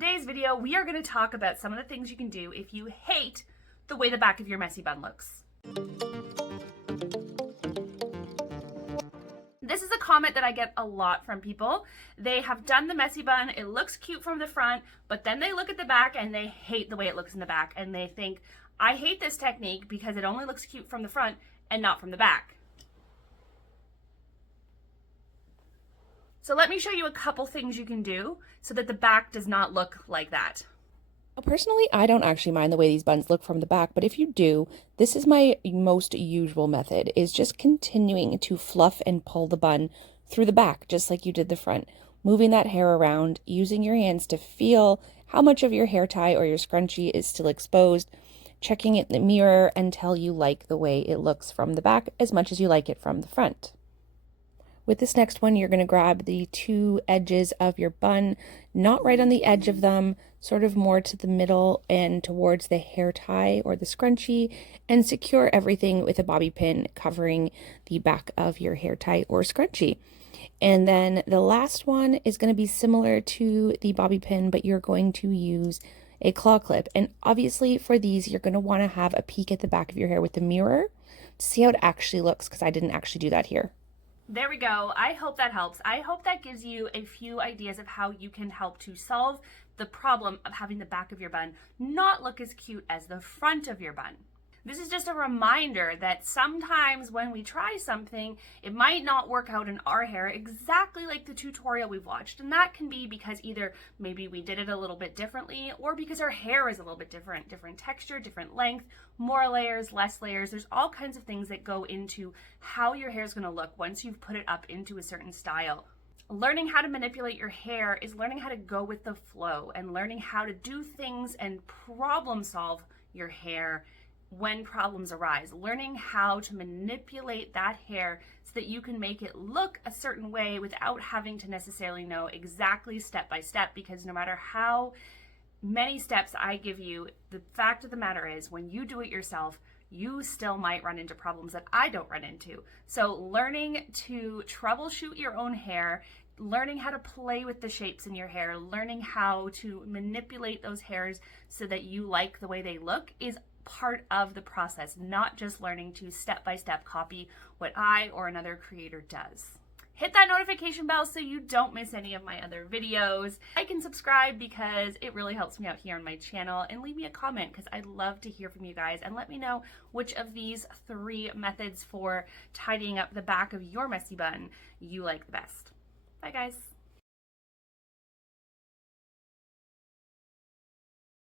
today's video, we are going to talk about some of the things you can do if you hate the way the back of your messy bun looks. This is a comment that I get a lot from people. They have done the messy bun, it looks cute from the front, but then they look at the back and they hate the way it looks in the back, and they think, I hate this technique because it only looks cute from the front and not from the back. So let me show you a couple things you can do so that the back does not look like that. Well, personally, I don't actually mind the way these buns look from the back, but if you do, this is my most usual method, is just continuing to fluff and pull the bun through the back, just like you did the front, moving that hair around, using your hands to feel how much of your hair tie or your scrunchie is still exposed, checking it in the mirror until you like the way it looks from the back as much as you like it from the front. With this next one, you're going to grab the two edges of your bun, not right on the edge of them, sort of more to the middle and towards the hair tie or the scrunchie, and secure everything with a bobby pin covering the back of your hair tie or scrunchie. And then the last one is going to be similar to the bobby pin, but you're going to use a claw clip. And obviously for these, you're going to want to have a peek at the back of your hair with the mirror to see how it actually looks, because I didn't actually do that here. There we go. I hope that helps. I hope that gives you a few ideas of how you can help to solve the problem of having the back of your bun not look as cute as the front of your bun. This is just a reminder that sometimes when we try something, it might not work out in our hair exactly like the tutorial we've watched. And that can be because either maybe we did it a little bit differently, or because our hair is a little bit different texture, different length, more layers, less layers. There's all kinds of things that go into how your hair is going to look once you've put it up into a certain style. Learning how to manipulate your hair is learning how to go with the flow and learning how to do things and problem solve your hair when problems arise. Learning how to manipulate that hair so that you can make it look a certain way without having to necessarily know exactly step by step, because no matter how many steps I give you, the fact of the matter is when you do it yourself, you still might run into problems that I don't run into. So learning to troubleshoot your own hair, learning how to play with the shapes in your hair, learning how to manipulate those hairs so that you like the way they look is part of the process, not just learning to step-by-step copy what I or another creator does. Hit that notification bell so you don't miss any of my other videos. Like and subscribe because it really helps me out here on my channel, and leave me a comment because I'd love to hear from you guys and let me know which of these 3 methods for tidying up the back of your messy bun you like the best. Bye guys.